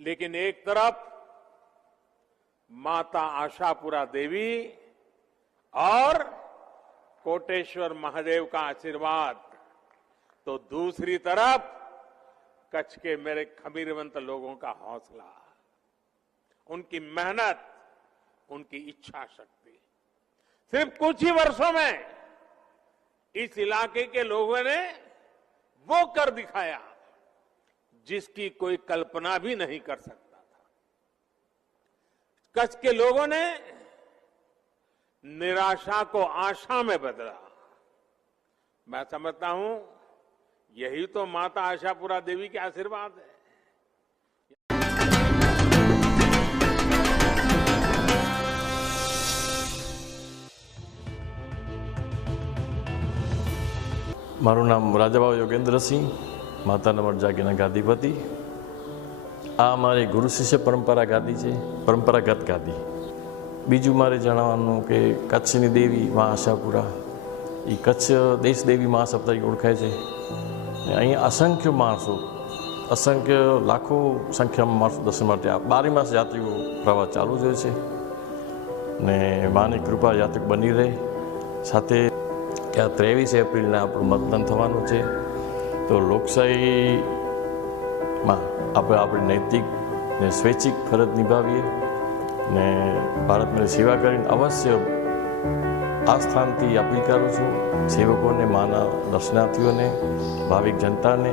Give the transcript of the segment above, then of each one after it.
लेकिन एक तरफ माता आशापुरा देवी और कोटेश्वर महादेव का आशीर्वाद, तो दूसरी तरफ कच्छ के मेरे खमीरवंत लोगों का हौसला, उनकी मेहनत, उनकी इच्छा शक्ति। सिर्फ कुछ ही वर्षों में इस इलाके के लोगों ने वो कर दिखाया जिसकी कोई कल्पना भी नहीं कर सकता था। कच्छ के लोगों ने निराशा को आशा में बदला। मैं समझता हूं यही तो माता आशापुरा देवी के आशीर्वाद है। મારું નામ રાજાભાવ યોગેન્દ્રસિંહ, માતાના મઢ જાગીરના ગાદીપતિ। આ અમારી ગુરુ શિષ્ય પરંપરાગત ગાદી। બીજું મારે જણાવવાનું કે કચ્છની દેવી મા આશાપુરા એ કચ્છ દેશ દેવી મહાસભા તરીકે ઓળખાય છે। અહીં અસંખ્ય માણસો, અસંખ્ય લાખો સંખ્યામાં માણસો દર્શન માટે 12 માસ યાત્રીઓ પ્રવાસ ચાલુ જ હોય છે ને માની કૃપા યાત્રિક બની રહે। સાથે કે 23 એપ્રિલના આપણું મતદાન થવાનું છે, તો લોકશાહીમાં આપણે આપણી નૈતિક ને સ્વૈચ્છિક ફરજ નિભાવીએ ને ભારત માની સેવા કરીને અવશ્ય આ સ્થાનથી અપીલ કરું છું સેવકોને, માના દર્શનાર્થીઓને, ભાવિક જનતાને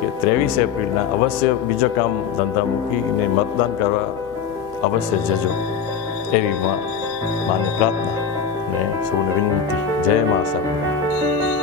કે 23 એપ્રિલના અવશ્ય બીજો કામ ધંધા મૂકીને મતદાન કરવા અવશ્ય જજો, એવી માને પ્રાર્થના ને સૌને વિનંતી। જય મા આશાપુરા।